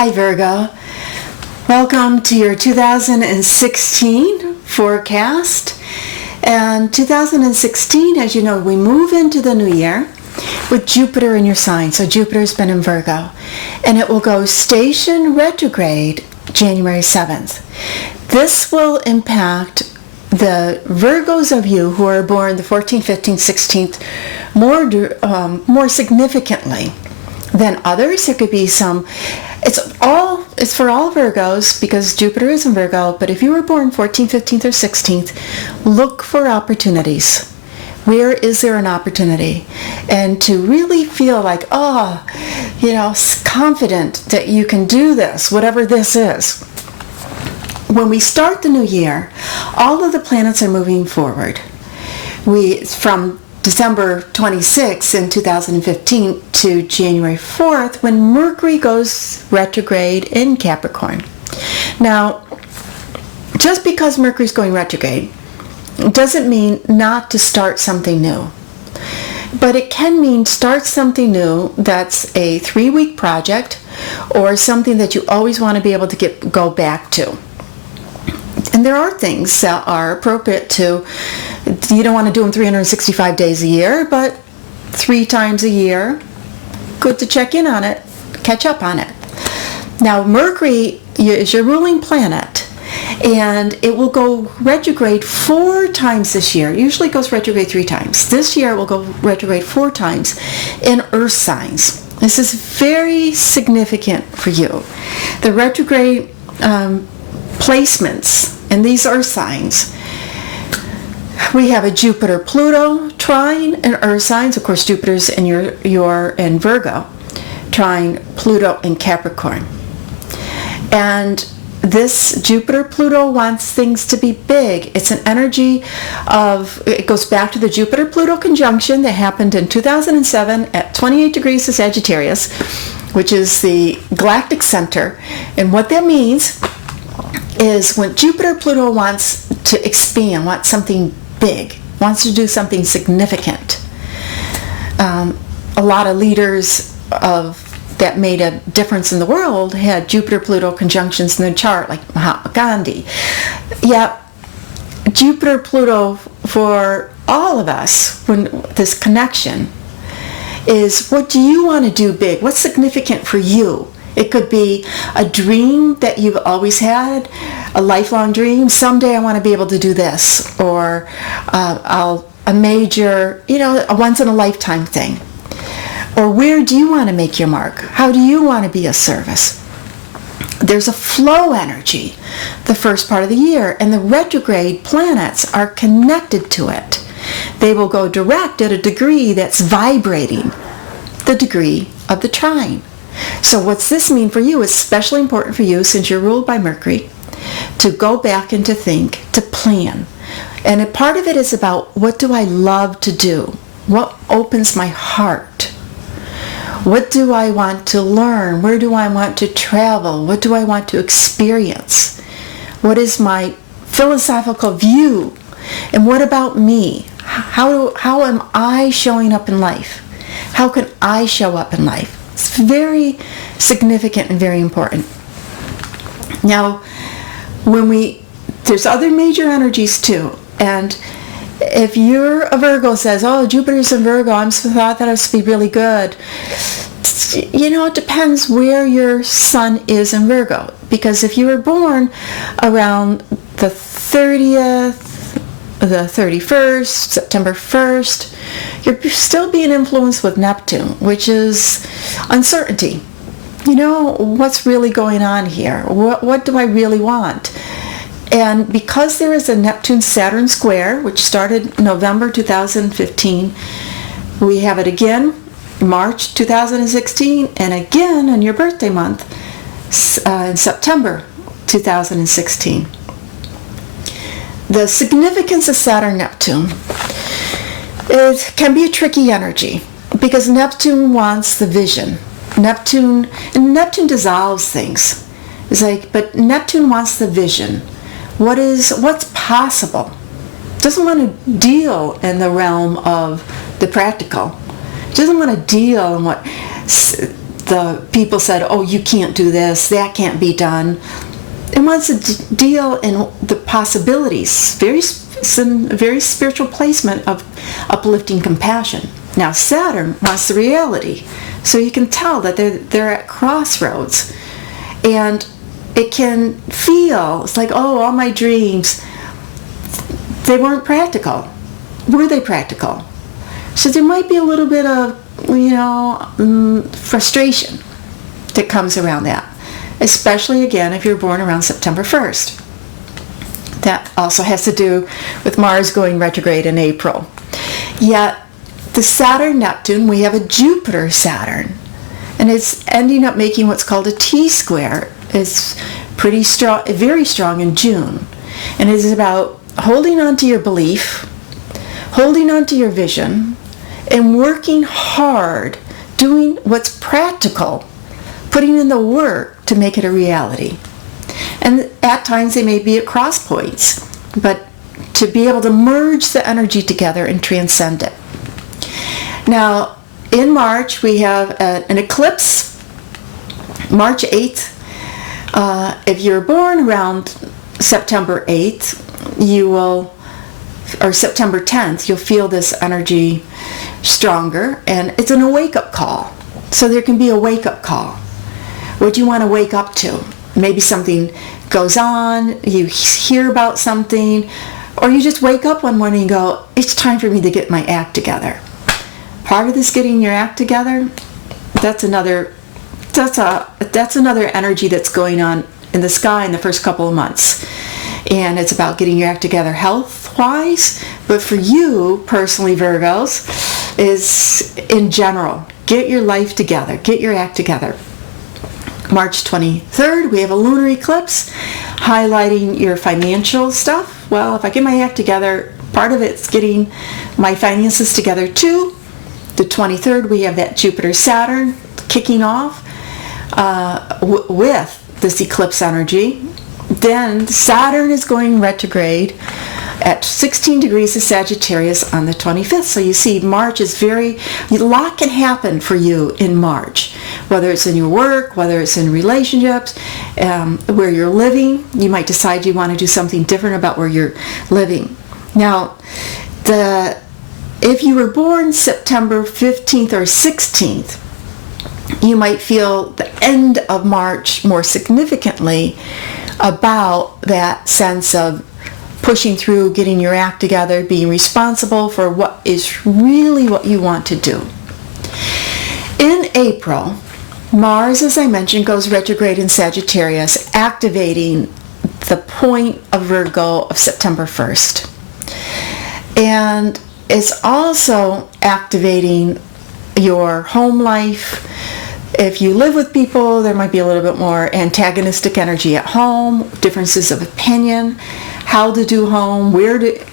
Hi Virgo, welcome to your 2016 forecast. And 2016, as you know, we move into the new year with Jupiter in your sign. So Jupiter's been in Virgo, and it will go station retrograde January 7th. This will impact the Virgos of you who are born the 14th, 15th, 16th more significantly than others. There could be some, it's for all Virgos because Jupiter is in Virgo, but if you were born 14th, 15th, or 16th, look for opportunities. Where is there an opportunity? And to really feel like, confident that you can do this, whatever this is. When we start the new year, all of the planets are moving forward. From December 26th in 2015 to January 4th when Mercury goes retrograde in Capricorn. Now, just because Mercury's going retrograde doesn't mean not to start something new. But it can mean start something new that's a 3-week project or something that you always want to be able to go back to. And there are things that are appropriate to, you don't want to do them 365 days a year, but 3 times a year, good to check in on it, catch up on it. Now, Mercury is your ruling planet, and it will go retrograde 4 times this year. It usually goes retrograde 3 times. This year it will go retrograde 4 times in Earth signs. This is very significant for you. The retrograde placements in these Earth signs, we have a Jupiter-Pluto trine in Earth signs. Of course, Jupiter's in your in Virgo, trine Pluto in Capricorn. And this Jupiter-Pluto wants things to be big. It's an energy of, it goes back to the Jupiter-Pluto conjunction that happened in 2007 at 28 degrees of Sagittarius, which is the galactic center. And what that means is when Jupiter-Pluto wants to expand, wants something big, wants to do something significant. A lot of leaders that made a difference in the world had Jupiter-Pluto conjunctions in their chart, like Mahatma Gandhi. Yeah, Jupiter-Pluto for all of us, when this connection is, what do you want to do big? What's significant for you? It could be a dream that you've always had, a lifelong dream. Someday I want to be able to do this, or a major, a once-in-a-lifetime thing. Or where do you want to make your mark? How do you want to be of service? There's a flow energy the first part of the year, and the retrograde planets are connected to it. They will go direct at a degree that's vibrating the degree of the trine. So what's this mean for you? It's especially important for you, since you're ruled by Mercury, to go back and to think, to plan. And a part of it is about, what do I love to do? What opens my heart? What do I want to learn? Where do I want to travel? What do I want to experience? What is my philosophical view? And what about me? How am I showing up in life? How can I show up in life? It's very significant and very important. Now, there's other major energies too. And if you're a Virgo says, Jupiter's in Virgo, I thought that was to be really good. It depends where your sun is in Virgo. Because if you were born around the 30th, the 31st, September 1st, you're still being influenced with Neptune, which is uncertainty. What's really going on here? What do I really want? And because there is a Neptune Saturn square, which started November 2015, we have it again March 2016, and again in your birthday month in September 2016. The significance of Saturn-Neptune, it can be a tricky energy because Neptune wants the vision. Neptune dissolves things. But Neptune wants the vision. What's possible? Doesn't want to deal in the realm of the practical. Doesn't want to deal in what the people said, oh, you can't do this, that can't be done. It wants to deal in the possibilities, some very spiritual placement of uplifting compassion. Now Saturn wants the reality, so you can tell that they're at crossroads, and it can feel, it's like, oh, all my dreams, they weren't practical. Were they practical? So there might be a little bit of, frustration that comes around that, especially again if you're born around September 1st. That also has to do with Mars going retrograde in April. Yet the Saturn-Neptune, we have a Jupiter-Saturn, and it's ending up making what's called a T-square. It's pretty strong, very strong in June, and it is about holding on to your belief, holding on to your vision, and working hard, doing what's practical, putting in the work to make it a reality. And at times they may be at cross points, but to be able to merge the energy together and transcend it. Now, in March, we have an eclipse, March 8th. If you're born around September 8th, or September 10th, you'll feel this energy stronger, and it's a wake-up call. So there can be a wake-up call. What do you want to wake up to? Maybe something goes on, you hear about something, or you just wake up one morning and go, it's time for me to get my act together. Part of this getting your act together, that's another energy that's going on in the sky in the first couple of months. And it's about getting your act together health-wise, but for you personally, Virgos, is in general, get your life together, get your act together. March 23rd, we have a lunar eclipse highlighting your financial stuff. Well, if I get my act together, part of it's getting my finances together too. The 23rd, we have that Jupiter-Saturn kicking off with this eclipse energy. Then Saturn is going retrograde at 16 degrees of Sagittarius on the 25th. So you see, March is a lot can happen for you in March, whether it's in your work, whether it's in relationships, where you're living. You might decide you want to do something different about where you're living. Now, if you were born September 15th or 16th, you might feel the end of March more significantly about that sense of pushing through, getting your act together, being responsible for what is really what you want to do. In April, Mars, as I mentioned, goes retrograde in Sagittarius, activating the point of Virgo of September 1st. And it's also activating your home life. If you live with people, there might be a little bit more antagonistic energy at home, differences of opinion, how to do home,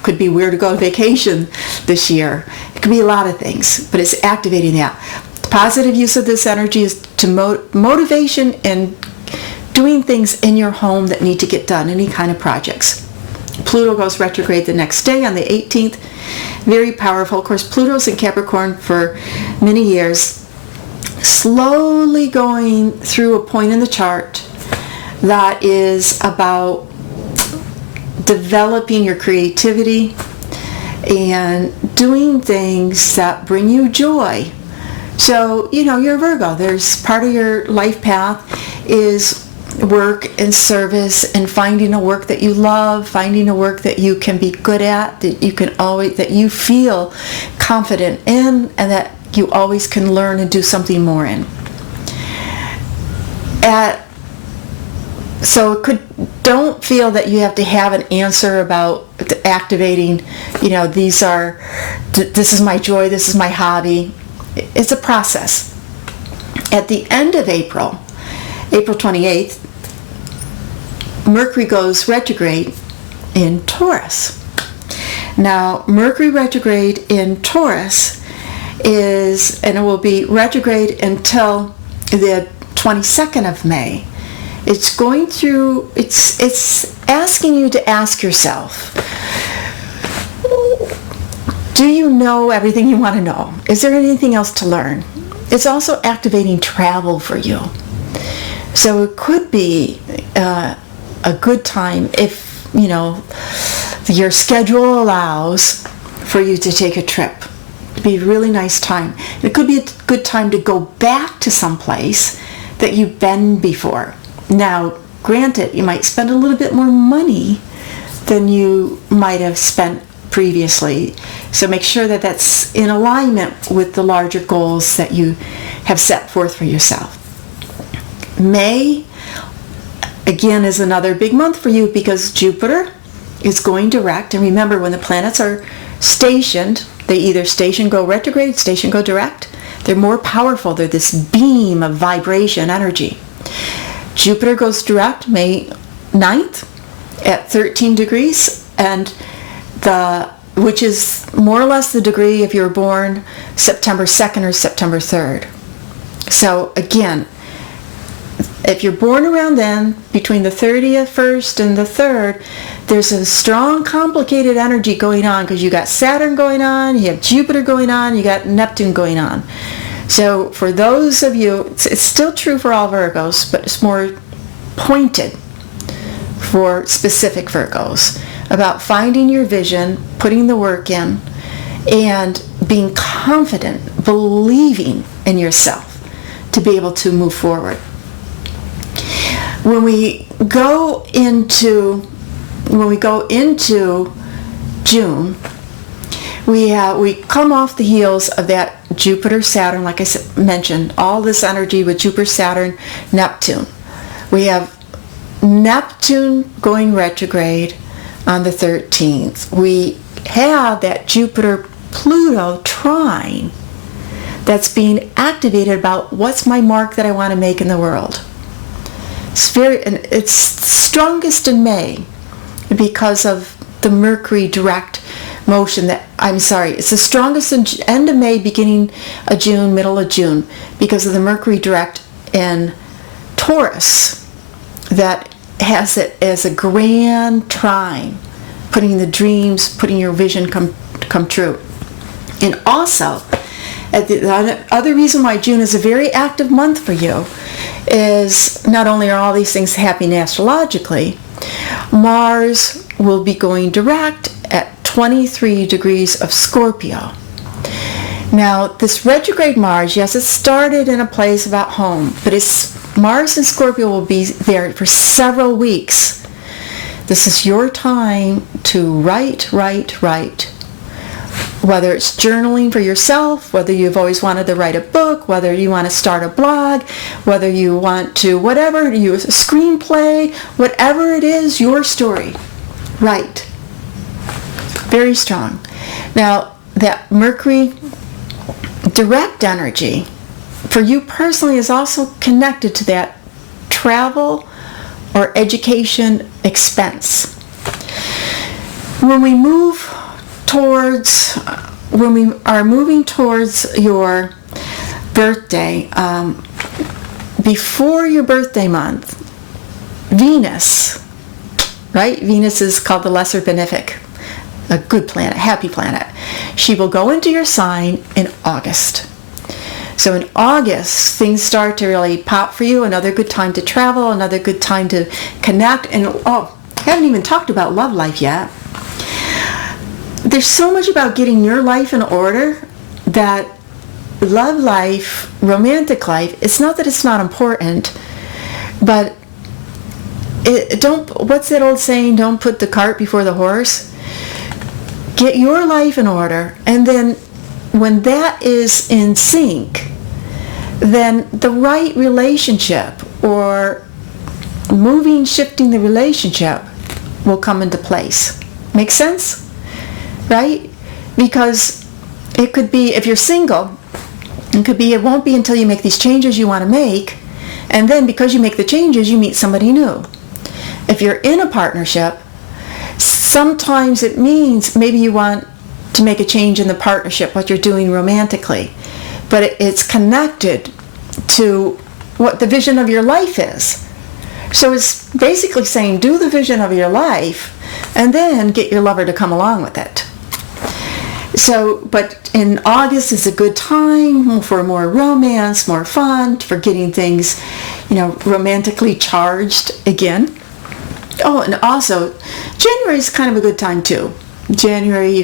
could be where to go on vacation this year. It could be a lot of things, but it's activating that. The positive use of this energy is to motivation and doing things in your home that need to get done, any kind of projects. Pluto goes retrograde the next day on the 18th. Very powerful. Of course, Pluto's in Capricorn for many years, slowly going through a point in the chart that is about developing your creativity and doing things that bring you joy. So, you're a Virgo. There's part of your life path is work and service and finding a work that you love, finding a work that you can be good at, that you feel confident in, and that you always can learn and do something more in. Don't feel that you have to have an answer about activating, this is my joy, this is my hobby. It's a process. At the end of April 28th, Mercury goes retrograde in Taurus. Now, Mercury retrograde in Taurus and it will be retrograde until the 22nd of May. It's asking you to ask yourself, do you know everything you want to know? Is there anything else to learn? it's also activating travel for you. So it could be a good time if, your schedule allows for you to take a trip. It'd be a really nice time. It could be a good time to go back to some place that you've been before. Now, granted, you might spend a little bit more money than you might have spent previously. So make sure that that's in alignment with the larger goals that you have set forth for yourself. May, again, is another big month for you because Jupiter is going direct. And remember, when the planets are stationed, they either go retrograde, go direct. They're more powerful. They're this beam of vibration energy. Jupiter goes direct May 9th at 13 degrees, and which is more or less the degree if you were born September 2nd or September 3rd. So again, if you're born around then, between the 30th, 1st, and the 3rd, there's a strong, complicated energy going on because you got Saturn going on, you have Jupiter going on, you got Neptune going on. So for those of you, it's still true for all Virgos, but it's more pointed for specific Virgos about finding your vision, putting the work in, and being confident, believing in yourself to be able to move forward. When we go into June, we come off the heels of that Jupiter Saturn, like I mentioned, all this energy with Jupiter Saturn Neptune. We have Neptune going retrograde on the 13th. We have that Jupiter Pluto trine that's being activated about what's my mark that I want to make in the world. It's strongest in May because of the Mercury direct motion it's the strongest in end of May, beginning of June, middle of June, because of the Mercury direct in Taurus that has it as a grand trine, putting the dreams, putting your vision come true. And also, the other reason why June is a very active month for you is not only are all these things happening astrologically, Mars will be going direct at 23 degrees of Scorpio. Now, this retrograde Mars, yes, it started in a place about home, but Mars and Scorpio will be there for several weeks. This is your time to write. Whether it's journaling for yourself, whether you've always wanted to write a book, whether you want to start a blog, whether you want to, whatever, use a screenplay, whatever it is, your story. Write. Very strong. Now, that Mercury direct energy for you personally is also connected to that travel or education expense. When we are moving towards your birthday, before your birthday month, Venus, right? Venus is called the lesser benefic, a good planet, happy planet. She will go into your sign in August. So in August, things start to really pop for you. Another good time to travel, another good time to connect. And I haven't even talked about love life yet. There's so much about getting your life in order that love life, romantic life, it's not that it's not important, but what's that old saying, don't put the cart before the horse? Get your life in order, and then when that is in sync, then the right relationship or shifting the relationship will come into place. Make sense? Right? Because it could be, if you're single, it won't be until you make these changes you want to make, and then because you make the changes, you meet somebody new. If you're in a partnership, sometimes it means maybe you want to make a change in the partnership, what you're doing romantically, but it's connected to what the vision of your life is. So it's basically saying, do the vision of your life, and then get your lover to come along with it. So, but in August is a good time for more romance, more fun, for getting things, romantically charged again. Oh, and also, January is kind of a good time too. January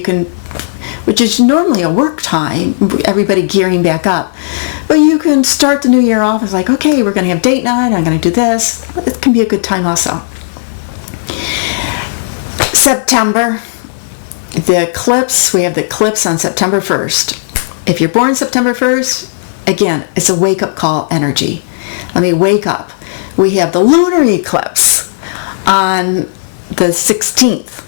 which is normally a work time, everybody gearing back up. But you can start the new year off as like, okay, we're going to have date night, I'm going to do this. It can be a good time also. September, the eclipse, we have the eclipse on September 1st. If you're born September 1st, again, it's a wake-up call energy. Let me wake up. We have the lunar eclipse on the 16th.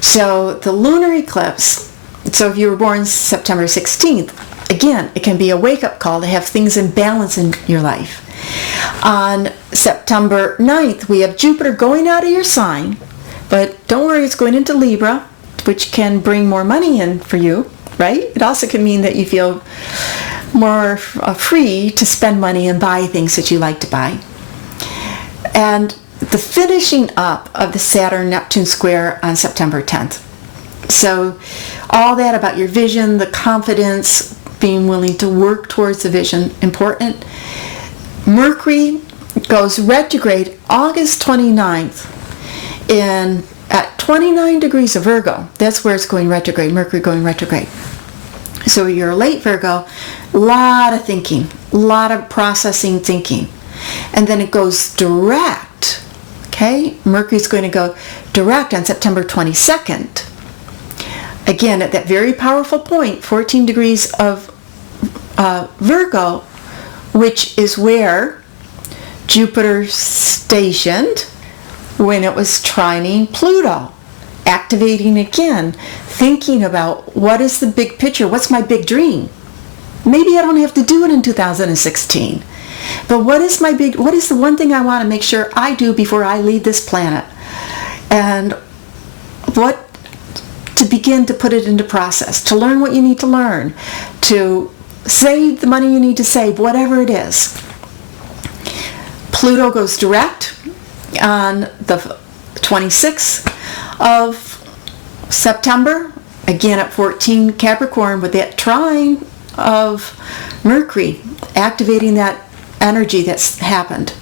So the lunar eclipse, so if you were born September 16th, again, it can be a wake-up call to have things in balance in your life. On September 9th, we have Jupiter going out of your sign, but don't worry, it's going into Libra, which can bring more money in for you, right? It also can mean that you feel more free to spend money and buy things that you like to buy. And the finishing up of the Saturn-Neptune square on September 10th. So all that about your vision, the confidence, being willing to work towards the vision, important. Mercury goes retrograde August 29th at 29 degrees of Virgo. That's where it's going retrograde, Mercury going retrograde. So you're a late Virgo, a lot of thinking, a lot of processing thinking. And then it goes direct, okay? Mercury's going to go direct on September 22nd. Again, at that very powerful point, 14 degrees of Virgo, which is where Jupiter stationed when it was trining Pluto, activating again, thinking about what is the big picture, what's my big dream? Maybe I don't have to do it in 2016, but what is the one thing I want to make sure I do before I leave this planet? And to begin to put it into process, to learn what you need to learn, to save the money you need to save, whatever it is. Pluto goes direct on the 26th of September, again at 14 Capricorn, with that trine of Mercury, activating that energy that's happened.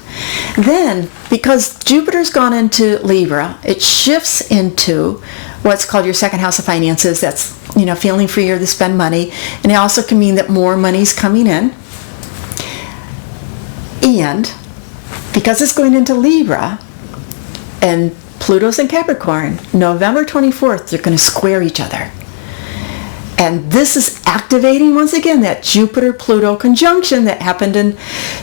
Then, because Jupiter's gone into Libra, it shifts into what's called your second house of finances. That's, feeling freer to spend money. And it also can mean that more money's coming in. And because it's going into Libra and Pluto's in Capricorn, November 24th, they're going to square each other. And this is activating, once again, that Jupiter-Pluto conjunction that happened in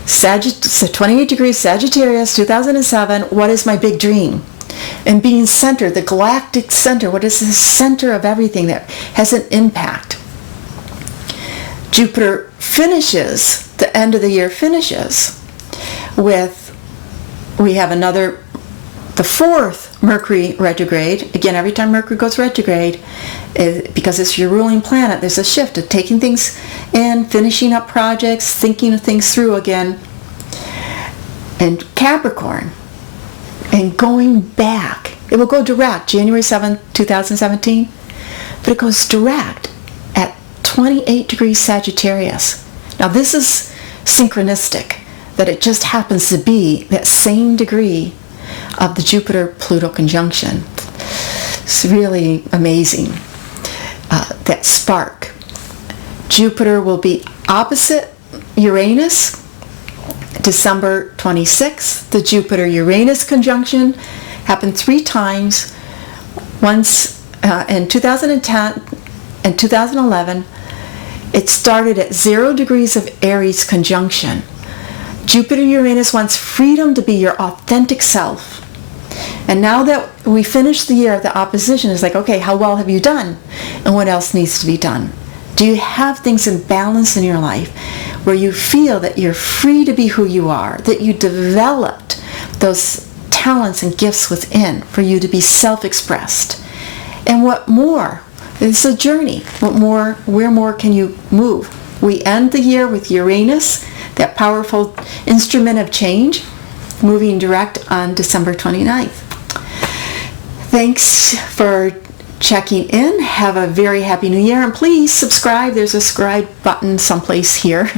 28 degrees Sagittarius, 2007. What is my big dream? And being centered, the galactic center, what is the center of everything that has an impact? Jupiter finishes, the end of the year finishes with, we have the fourth Mercury retrograde. Again, every time Mercury goes retrograde, because it's your ruling planet, there's a shift of taking things in, finishing up projects, thinking of things through again. And Capricorn, and going back. It will go direct January 7th, 2017, but it goes direct at 28 degrees Sagittarius. Now this is synchronistic, that it just happens to be that same degree of the Jupiter-Pluto conjunction. It's really amazing, that spark. Jupiter will be opposite Uranus December 26th. The Jupiter-Uranus conjunction happened 3 times, once in 2010 and 2011. It started at 0 degrees of Aries conjunction. Jupiter-Uranus wants freedom to be your authentic self. And now that we finished the year of the opposition, it's like, okay, how well have you done? And what else needs to be done? Do you have things in balance in your life where you feel that you're free to be who you are, that you developed those talents and gifts within for you to be self-expressed? And what more? It's a journey. What more? Where more can you move? We end the year with Uranus, that powerful instrument of change, moving direct on December 29th. Thanks for checking in. Have a very happy new year, and please subscribe. There's a subscribe button someplace here.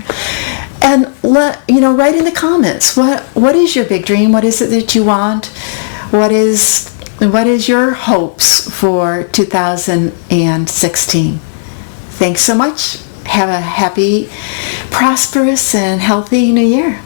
And write in the comments, what is your big dream? What is it that you want? What is your hopes for 2016? Thanks so much. Have a happy, prosperous, and healthy new year.